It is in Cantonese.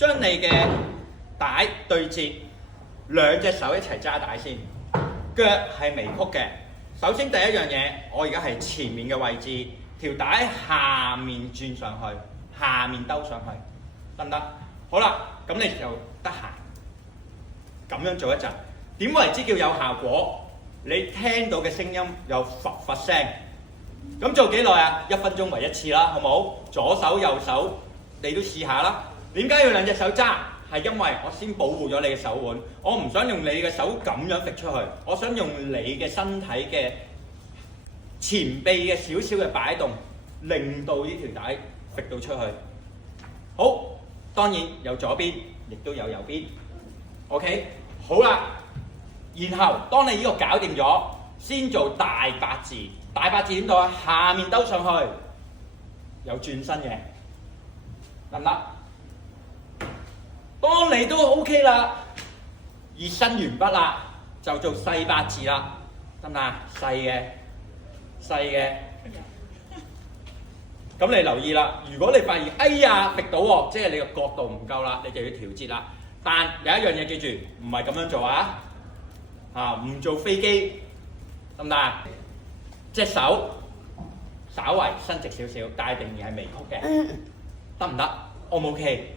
將你嘅帶對接，兩隻手一齊揸帶先，腳係微曲嘅。首先第一樣嘢，我而家係前面嘅位置，條帶下面轉上去，下面兜上去，得唔得？好啦，咁你就得閒咁樣做一陣。點為之叫有效果？你聽到嘅聲音有佛聲。咁做幾耐啊？1分鐘為一次啦，好冇？左手右手你都試下啦。點解要兩隻手揸？係因為我先保護咗你嘅手腕，我唔想用你嘅手咁樣揈出去，我想用你嘅身體嘅前臂嘅少少嘅擺動，令到呢條帶揈到出去。好，當然有左邊，亦都有右邊。OK， 好啦。然後當你呢個搞掂咗，先做大八字。大八字點做啊？下面兜上去，有轉身嘅，得唔得？當你都 OK 啦，熱身完畢啦，就做細八字啦，得唔得？細嘅。咁你留意啦，如果你發現哎呀揈到喎，即係你個角度唔夠啦，你就要調節啦。但有一樣嘢記住，唔係咁樣做啊！唔做飛機，得唔得啊？隻手稍為伸直少少，但係仍然係微曲嘅，得唔得？O 唔 OK？